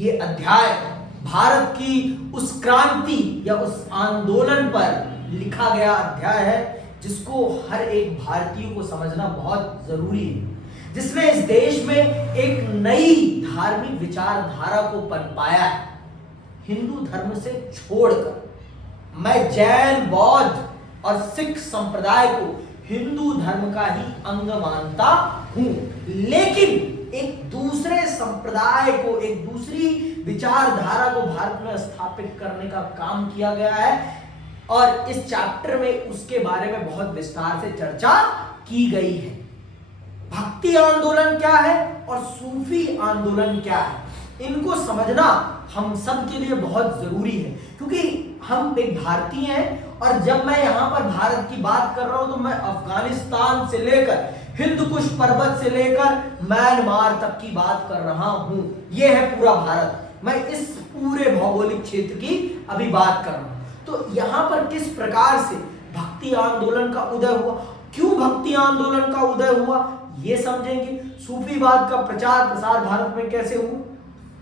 ये अध्याय भारत की उस क्रांति या उस आंदोलन पर लिखा गया अध्याय है जिसको हर एक भारतीय को समझना बहुत जरूरी है, जिसने इस देश में एक नई धार्मिक विचारधारा को पनपाया है। हिंदू धर्म से छोड़कर मैं जैन, बौद्ध और सिख संप्रदाय को हिंदू धर्म का ही अंग मानता हूं, लेकिन एक दूसरे संप्रदाय को, एक दूसरी विचारधारा को भारत में स्थापित करने का काम किया गया है और इस चैप्टर में उसके बारे में बहुत विस्तार से चर्चा की गई है। भक्ति आंदोलन क्या है और सूफी आंदोलन क्या है, इनको समझना हम सब के लिए बहुत जरूरी है, क्योंकि हम एक भारतीय हैं और जब मैं यहां पर भारत की बात कर रहा हूं तो मैं अफगानिस्तान से लेकर हिंद कुश पर्वत से लेकर म्यांमार तक की बात कर रहा हूं। यह है पूरा भारत, मैं इस पूरे भौगोलिक क्षेत्र की अभी बात कर रहा हूं। तो यहां पर किस प्रकार से भक्ति आंदोलन का उदय हुआ, क्यों भक्ति आंदोलन का उदय हुआ, यह समझेंगे। सूफीवाद का प्रचार प्रसार भारत में कैसे हुआ,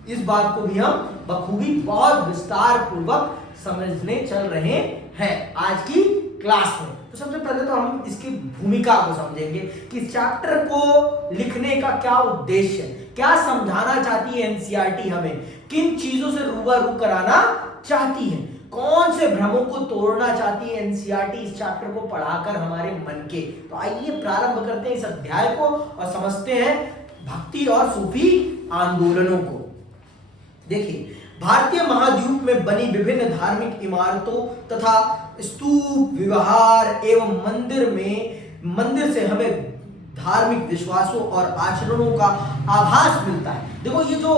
इस बात को भी हम बखूबी बहुत विस्तार पूर्वक समझने चल रहे हैं आज की क्लास में। तो सबसे पहले तो हम इसकी भूमिका को समझेंगे कि चैप्टर को लिखने का क्या उद्देश्य है, क्या समझाना चाहती है एनसीईआरटी, हमें किन चीजों से रूबरू कराना चाहती है, कौन से भ्रमों को तोड़ना चाहती है एनसीईआरटी इस चैप्टर को पढ़ाकर हमारे मन के। तो आइए प्रारंभ करते हैं इस अध्याय को और समझते हैं भक्ति और सूफी आंदोलनों को। देखिए, भारतीय महाद्वीप में बनी विभिन्न धार्मिक इमारतों तथा स्तूप, विहार एवं मंदिर से हमें धार्मिक विश्वासों और आचरणों का आभास मिलता है। देखो, ये जो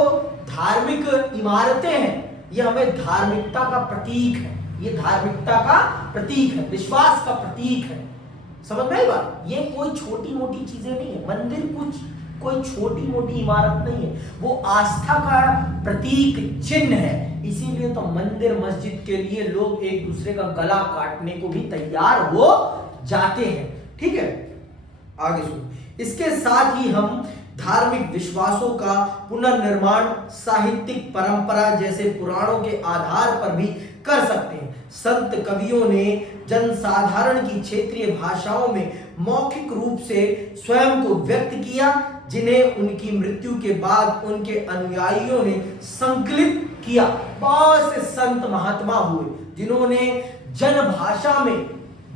धार्मिक इमारतें हैं ये हमें धार्मिकता का प्रतीक है, ये धार्मिकता का प्रतीक है, विश्वास का प्रतीक है। समझ में आई बात, ये कोई छोटी मोटी चीजें नहीं है। मंदिर कोई छोटी मोटी इमारत नहीं है, वो आस्था का प्रतीक चिन्ह है। इसीलिए तो मंदिर मस्जिद के लिए लोग एक दूसरे का गला काटने को भी तैयार हो जाते हैं। ठीक है, आगे सुनो। इसके साथ ही हम धार्मिक विश्वासों का पुनर्निर्माण साहित्यिक परंपरा जैसे पुराणों के आधार पर भी कर सकते हैं। संत कवियों ने जनसाधारण की क्षेत्रीय भाषाओं में मौखिक रूप से स्वयं को व्यक्त किया, जिन्हें उनकी मृत्यु के बाद उनके अनुयायियों ने संकलित किया। बहुत से संत महात्मा हुए जिन्होंने जनभाषा में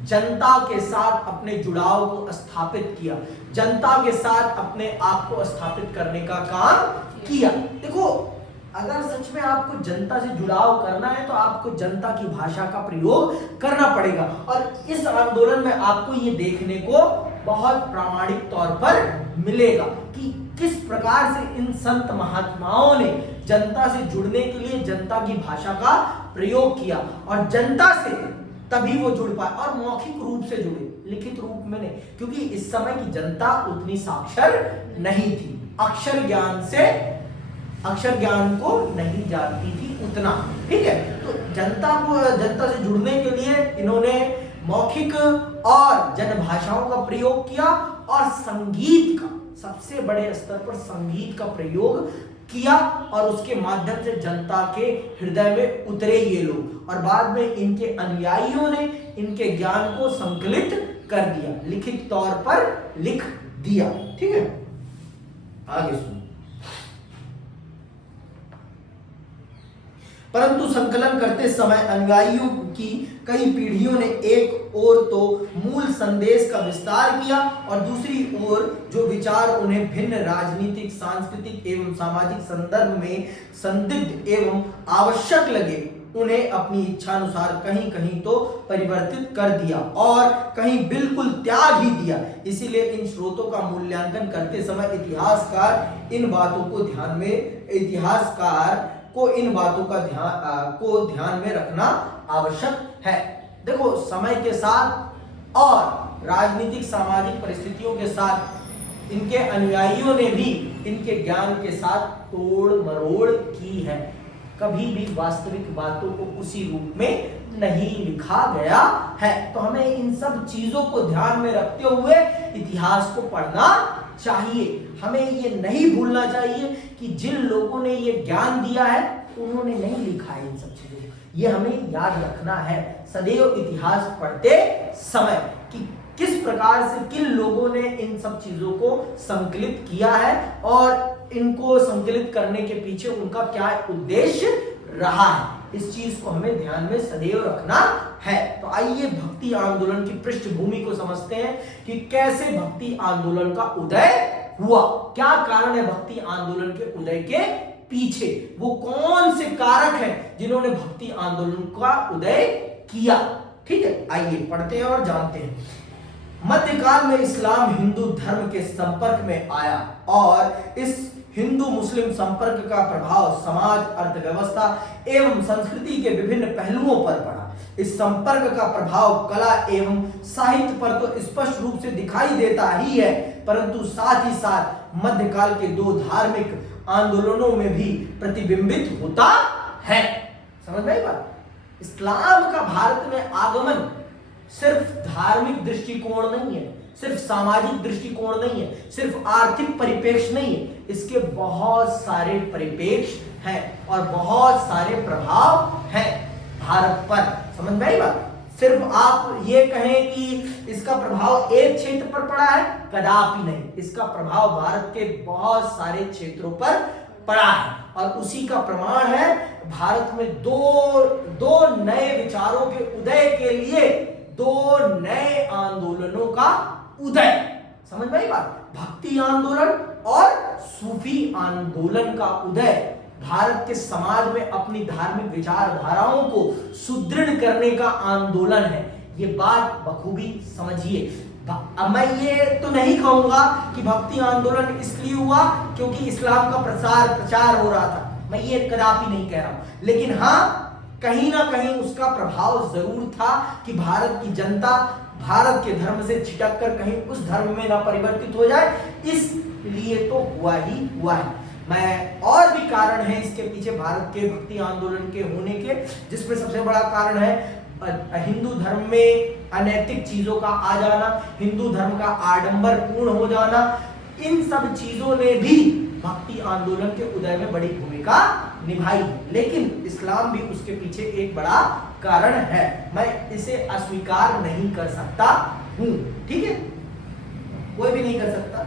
जनता के साथ अपने जुड़ाव को स्थापित किया, जनता के साथ अपने आप को स्थापित करने का काम किया। देखो, अगर सच में आपको जनता से जुड़ाव करना है तो आपको जनता की भाषा का प्रयोग करना पड़ेगा। और इस आंदोलन में आपको ये देखने को बहुत प्रामाणिक तौर पर मिलेगा कि किस प्रकार से इन संत महात्माओं ने जनता से जुड़ने के लिए जनता की भाषा का प्रयोग किया और जनता से तभी वो जुड़ पाए, और मौखिक रूप से जुड़े, लिखित रूप में नहीं, क्योंकि इस समय की जनता उतनी साक्षर नहीं थी, अक्षर ज्ञान को नहीं जानती थी उतना। ठीक है, तो जनता से जुड़ने के लिए इन्होंने मौखिक और जनभाषाओं का प्रयोग किया और संगीत का, सबसे बड़े स्तर पर संगीत का प्रयोग किया और उसके माध्यम से जनता के हृदय में उतरे ये लोग, और बाद में इनके अनुयायियों ने इनके ज्ञान को संकलित कर दिया, लिखित तौर पर लिख दिया। ठीक है, आगे सुनो। परंतु संकलन करते समय अनुयायियों की कई पीढ़ियों ने एक ओर तो मूल संदेश का विस्तार किया और दूसरी ओर जो विचार उन्हें भिन्न राजनीतिक, सांस्कृतिक एवं सामाजिक संदर्भ में संदिग्ध एवं आवश्यक लगे, उन्हें अपनी इच्छानुसार कहीं कहीं तो परिवर्तित कर दिया और कहीं बिल्कुल त्याग ही दिया। इसीलिए इन स्रोतों का मूल्यांकन करते समय इतिहासकार इन बातों को ध्यान में रखना आवश्यक है। देखो, समय के साथ और राजनीतिक सामाजिक परिस्थितियों के साथ इनके अनुयायियों ने भी इनके ज्ञान के साथ तोड़ मरोड़ की है। कभी भी वास्तविक बातों को उसी रूप में नहीं लिखा गया है। तो हमें इन सब चीजों को ध्यान में रखते हुए इतिहास को पढ़ना चाहिए। हमें ये नहीं भूलना चाहिए कि जिन लोगों ने ये ज्ञान दिया है उन्होंने नहीं लिखा है इन सब चीजों को, ये हमें याद रखना है सदैव इतिहास पढ़ते समय कि किस प्रकार से किन लोगों ने इन सब चीजों को संकलित किया है और इनको संकलित करने के पीछे उनका क्या उद्देश्य रहा है। इस चीज को हमें ध्यान में सदैव रखना है। तो आइए भक्ति आंदोलन की पृष्ठभूमि को समझते हैं कि कैसे भक्ति आंदोलन का उदय हुआ, क्या कारण है भक्ति आंदोलन के उदय के पीछे, वो कौन से कारक हैं जिन्होंने भक्ति आंदोलन का उदय किया। ठीक है, आइए पढ़ते हैं और जानते हैं। मध्यकाल में इस्लाम हिंदू धर्म के संपर्क में आया और इस हिंदू मुस्लिम संपर्क का प्रभाव समाज, अर्थव्यवस्था एवं संस्कृति के विभिन्न पहलुओं पर पड़ा। इस संपर्क का प्रभाव कला एवं साहित्य पर तो स्पष्ट रूप से दिखाई देता ही है, परंतु साथ ही साथ मध्यकाल के दो धार्मिक आंदोलनों में भी प्रतिबिंबित होता है। समझ में आई बात? इस्लाम का भारत में आगमन सिर्फ धार्मिक दृष्टिकोण नहीं है, सिर्फ सामाजिक दृष्टिकोण नहीं है, सिर्फ आर्थिक परिप्रेक्ष्य नहीं है, इसके बहुत सारे परिप्रेक्ष्य हैं और बहुत सारे प्रभाव हैं भारत पर। समझ में आई बात? सिर्फ आप ये कहें कि इसका प्रभाव एक क्षेत्र पर पड़ा है, कदापि नहीं, इसका प्रभाव भारत के बहुत सारे क्षेत्रों पर पड़ा है और उसी का प्रमाण है भारत में दो नए विचारों के उदय के लिए दो नए आंदोलनों का उदय। समझ में आई बात? भक्ति आंदोलन और सूफी आंदोलन का उदय भारत के समाज में अपनी धार्मिक विचारधाराओं को सुदृढ़ करने का आंदोलन है। ये बात बखूबी समझिए। अब मैं ये तो नहीं कहूंगा कि भक्ति आंदोलन इसलिए हुआ क्योंकि इस्लाम का प्रचार हो रहा था, मैं ये कदापि नहीं कह रहा हूं, लेकिन हाँ कहीं ना कहीं उसका प्रभाव जरूर था कि भारत की जनता भारत के धर्म से छिटक कर कहीं उस धर्म में ना परिवर्तित हो जाए, इसलिए तो हुआ ही हुआ है। मैं और भी कारण है इसके पीछे भारत के भक्ति आंदोलन के होने के, जिसमें सबसे बड़ा कारण है हिंदू धर्म में अनैतिक चीजों का आ जाना, हिंदू धर्म का आडंबर पूर्ण हो जाना। इन सब चीजों ने भी भक्ति आंदोलन के उदय में बड़ी भूमिका निभाई, लेकिन इस्लाम भी उसके पीछे एक बड़ा कारण है, मैं इसे अस्वीकार नहीं कर सकता हूं। ठीक है, कोई भी नहीं कर सकता,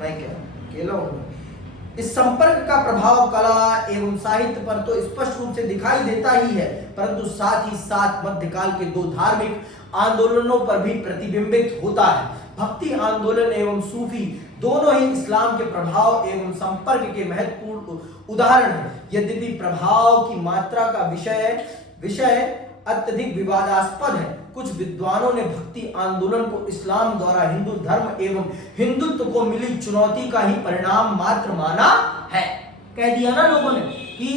मैं क्या अकेला हूं। इस संपर्क का प्रभाव कला एवं साहित्य पर तो स्पष्ट रूप से दिखाई देता ही है, परंतु साथ ही साथ मध्यकाल के दो धार्मिक आंदोलनों पर भी प्रतिबिंबित होता है। भक्ति आंदोलन एवं सूफी दोनों ही इस्लाम के प्रभाव एवं संपर्क के महत्वपूर्ण उदाहरण हैं। यद्यपि प्रभाव की मात्रा का विषय अत्यधिक विवादास्पद है, कुछ विद्वानों ने भक्ति आंदोलन को इस्लाम द्वारा हिंदू धर्म एवं हिंदुत्व को मिली चुनौती का ही परिणाम मात्र माना है। कह दिया ना लोगों ने कि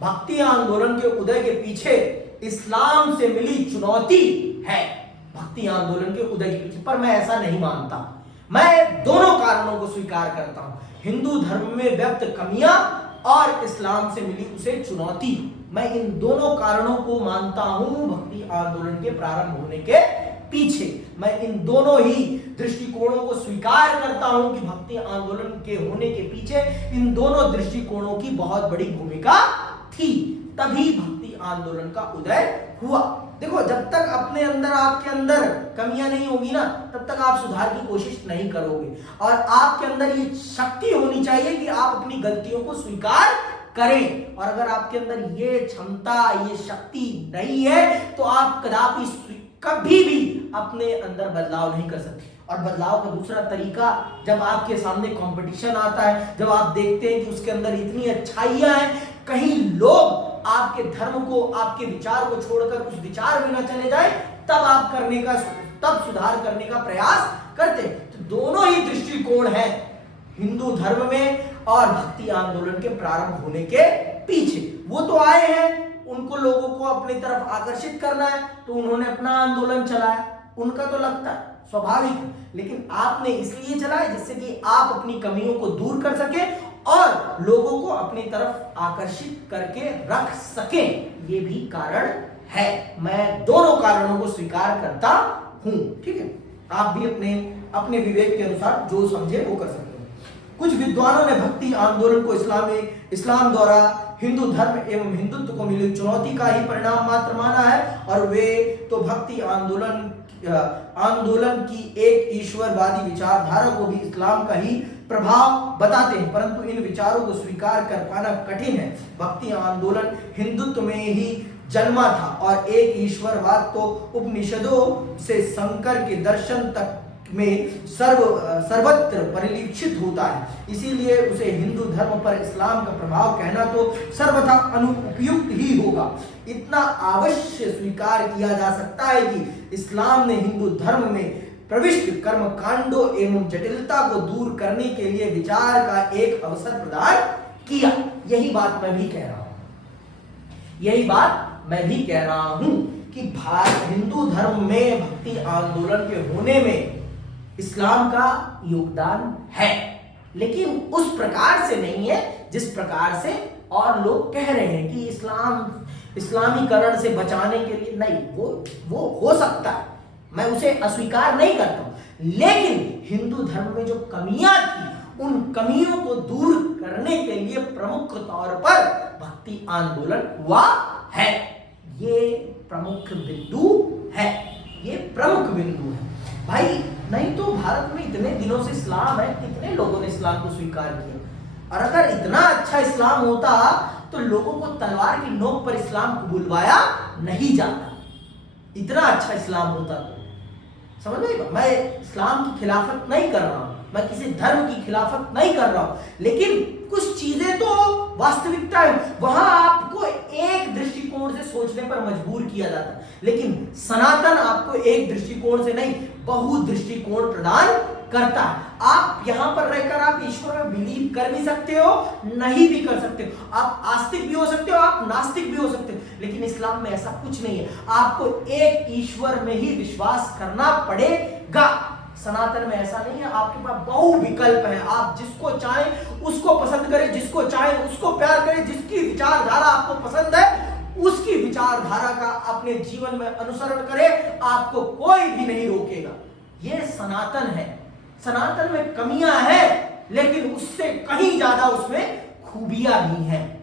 भक्ति आंदोलन के उदय के पीछे इस्लाम से मिली चुनौती है, भक्ति आंदोलन के उदय के पीछे, पर मैं ऐसा नहीं मानता। मैं दोनों कारणों को स्वीकार करता हूं, हिंदू धर्म में व्यक्त कमियां और इस्लाम से मिली उसे चुनौती। मैं इन दोनों कारणों को मानता हूं भक्ति आंदोलन के प्रारंभ होने के पीछे। मैं इन दोनों ही दृष्टिकोणों को स्वीकार करता हूं कि भक्ति आंदोलन के होने के पीछे इन दोनों दृष्टिकोणों की बहुत बड़ी भूमिका थी, तभी भक्ति आंदोलन का उदय हुआ। देखो, जब तक अपने अंदर आपके अंदर कमियां नहीं होगी ना, तब तक आप सुधार की कोशिश नहीं करोगे और आपके अंदर ये शक्ति होनी चाहिए कि आप अपनी गलतियों को स्वीकार करें। और अगर आपके अंदर ये क्षमता, ये शक्ति नहीं है तो आप कभी भी अपने अंदर बदलाव नहीं कर सकते। और बदलाव का दूसरा तरीका, जब आपके सामने कंपटीशन आता है, जब आप देखते हैं कि उसके अंदर इतनी अच्छाइयां हैं, कहीं लोग आपके धर्म को, आपके विचार को छोड़कर उस विचार में न चले जाए, तब सुधार करने का प्रयास करते। तो दोनों ही दृष्टिकोण हैं हिंदू धर्म में और भक्ति आंदोलन के प्रारंभ होने के पीछे। वो तो आए हैं, उनको लोगों को अपनी तरफ आकर्षित करना है तो उन्होंने अपना आंदोलन चलाया, उनका तो लगता है स्वाभाविक है, लेकिन आपने इसलिए चलाया जिससे कि आप अपनी कमियों को दूर कर सके और लोगों को अपनी तरफ आकर्षित करके रख सके, ये भी कारण है। मैं दोनों कारणों को स्वीकार करता हूं। ठीक है, आप भी अपने अपने विवेक के अनुसार जो समझे वो कर सकते हैं। कुछ विद्वानों ने भक्ति आंदोलन को इस्लाम द्वारा हिंदू धर्म एवं हिंदुत्व को मिली चुनौती का ही परिणाम मात्र माना है, और वे तो भक्ति आंदोलन की एक ईश्वरवादी विचारधारा को भी इस्लाम का ही प्रभाव बताते हैं, परंतु इन विचारों को स्वीकार कर पाना कठिन है। भक्ति आंदोलन हिंदुत्व में ही जन्मा था और एक ईश्वरवाद तो उपनिषदों से शंकर के दर्शन तक में सर्वत्र परिलक्षित होता है, इसीलिए उसे हिंदू धर्म पर इस्लाम का प्रभाव कहना तो सर्वथा अनुपयुक्त ही होगा। इतना अवश्य स्वीकार किया जा सकता है कि इस्लाम ने हिंदू धर्म में प्रविष्ट कर्म कांडों एवं जटिलता को दूर करने के लिए विचार का एक अवसर प्रदान किया। यही बात मैं भी कह रहा हूं कि हिंदू धर्म में भक्ति आंदोलन के होने में इस्लाम का योगदान है, लेकिन उस प्रकार से नहीं है जिस प्रकार से और लोग कह रहे हैं कि इस्लामीकरण से बचाने के लिए। नहीं, वो हो सकता है, मैं उसे अस्वीकार नहीं करता हूं, लेकिन हिंदू धर्म में जो कमियां थी उन कमियों को दूर करने के लिए प्रमुख तौर पर भक्ति आंदोलन हुआ है। ये प्रमुख बिंदु है भाई। नहीं तो भारत में इतने दिनों से इस्लाम है, कितने लोगों ने इस्लाम को स्वीकार किया, और अगर इतना अच्छा इस्लाम होता तो लोगों को तलवार की नोक पर इस्लाम को बुलवाया नहीं जाता। इतना अच्छा इस्लाम होता तो समझ में। मैं इस्लाम की खिलाफत नहीं कर रहा हूं, मैं किसी धर्म की खिलाफत नहीं कर रहा हूं, लेकिन कुछ चीजें तो वास्तविकता है, वहां आपको एक दृष्टिकोण से सोचने पर मजबूर किया जाता है, लेकिन सनातन आपको एक दृष्टिकोण से नहीं बहु दृष्टिकोण प्रदान करता है। आप यहां पर रहकर आप ईश्वर में बिलीव कर भी सकते हो, नहीं भी कर सकते हो, आप आस्तिक भी हो सकते हो, आप नास्तिक भी हो सकते हो, लेकिन इस्लाम में ऐसा कुछ नहीं है। आपको एक ईश्वर में ही विश्वास करना पड़ेगा। सनातन में ऐसा नहीं है, आपके पास बहु विकल्प है, आप जिसको चाहें उसको पसंद करें, जिसको चाहें उसको प्यार करें, जिसकी विचारधारा आपको पसंद है उसकी विचारधारा का अपने जीवन में अनुसरण करें, आपको कोई भी नहीं रोकेगा। यह सनातन है। सनातन में कमियां हैं, लेकिन उससे कहीं ज्यादा उसमें खूबियां भी हैं।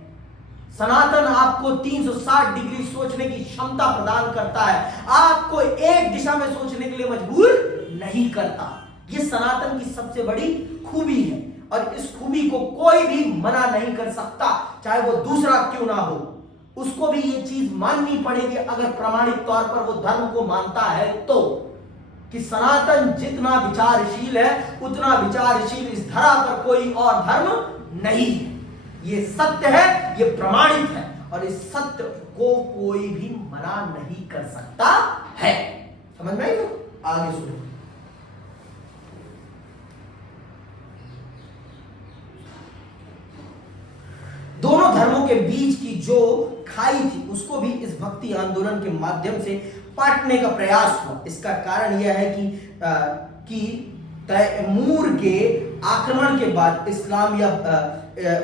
सनातन आपको 360 डिग्री सोचने की क्षमता प्रदान करता है, आपको एक दिशा में सोचने के लिए मजबूर नहीं करता। यह सनातन की सबसे बड़ी खूबी है, और इस खूबी को कोई भी मना नहीं कर सकता, चाहे वो दूसरा क्यों ना हो। उसको भी ये चीज माननी पड़ेगी, अगर प्रामाणिक तौर पर वो धर्म को मानता है तो, कि सनातन जितना विचारशील है उतना विचारशील इस धरा पर कोई और धर्म नहीं है। ये सत्य है, ये प्रमाणित है, और इस सत्य को कोई भी मना नहीं कर सकता है। समझ में आई? आगे सुनो। दोनों धर्मों के बीच की जो खाई थी उसको भी इस भक्ति आंदोलन के माध्यम से पाटने का प्रयास हुआ। इसका कारण यह है कि तैमूर के आक्रमण के बाद इस्लाम या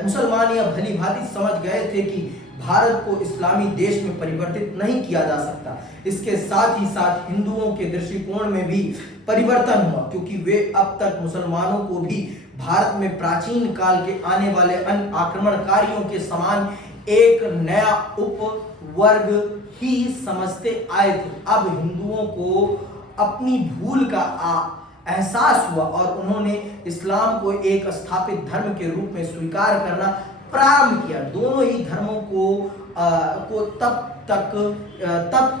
मुसलमान या भली भांति समझ गए थे कि भारत को इस्लामी देश में परिवर्तित नहीं किया जा सकता। इसके साथ ही साथ हिंदुओं के दृष्टिकोण में भी परिवर्तन हुआ, क्योंकि वे अब तक मुसलमानों को भी भारत में प्राचीन काल के आने वाले अन्य आक्रमणकारियों के समान एक नया उपवर्ग ही समझते आए थे। अब हिंदुओं को अपनी भूल का एहसास हुआ और उन्होंने इस्लाम को एक स्थापित धर्म के रूप में स्वीकार करना प्रारंभ किया। दोनों ही धर्मों को तब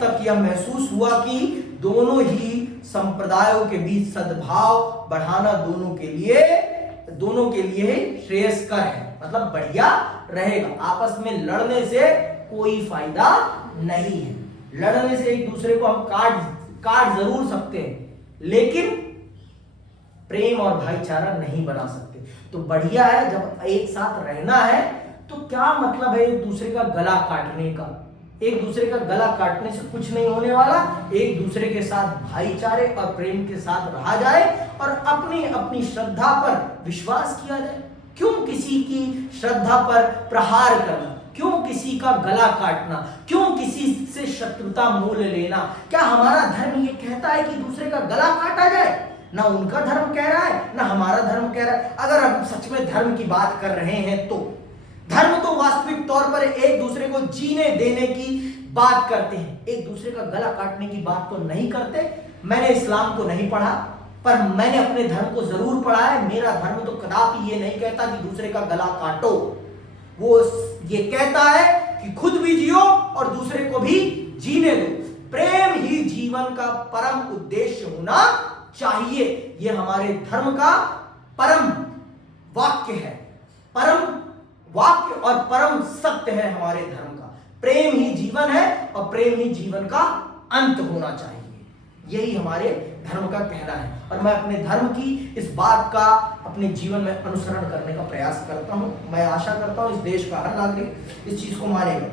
तक यह महसूस हुआ कि दोनों ही संप्रदायों के बीच सद्भाव बढ़ाना दोनों के लिए श्रेयस्कर है, मतलब बढ़िया रहेगा। आपस में लड़ने से कोई फायदा नहीं है। लड़ने से एक दूसरे को हम काट जरूर सकते हैं, लेकिन प्रेम और भाईचारा नहीं बना सकते। तो बढ़िया है, जब एक साथ रहना है तो क्या मतलब है एक दूसरे का गला काटने का। एक दूसरे का गला काटने से कुछ नहीं होने वाला। एक दूसरे के साथ भाईचारे और प्रेम के साथ रहा जाए और अपनी अपनी श्रद्धा पर विश्वास किया जाए। क्यों किसी की श्रद्धा पर प्रहार करना, क्यों किसी का गला काटना, क्यों किसी से शत्रुता मोल लेना। क्या हमारा धर्म ये कहता है कि दूसरे का गला काटा जाए? ना उनका धर्म कह रहा है ना हमारा धर्म कह रहा है। अगर हम सच में धर्म की बात कर रहे हैं तो धर्म तो वास्तविक तौर पर एक दूसरे को जीने देने की बात करते हैं, एक दूसरे का गला काटने की बात तो नहीं करते। मैंने इस्लाम को नहीं पढ़ा, पर मैंने अपने धर्म को जरूर पढ़ा है। मेरा धर्म तो कदापि ये नहीं कहता कि दूसरे का गला काटो, वो ये कहता है कि खुद भी जियो और दूसरे को भी जीने दो। प्रेम ही जीवन का परम उद्देश्य होना चाहिए। यह हमारे धर्म का परम वाक्य है, परम वाक्य और परम सत्य है हमारे धर्म का। प्रेम ही जीवन है और प्रेम ही जीवन का अंत होना चाहिए, यही हमारे धर्म का कहना है। और मैं अपने धर्म की इस बात का अपने जीवन में अनुसरण करने का प्रयास करता हूं। मैं आशा करता हूं इस देश का हर नागरिक इस चीज को मानेगा।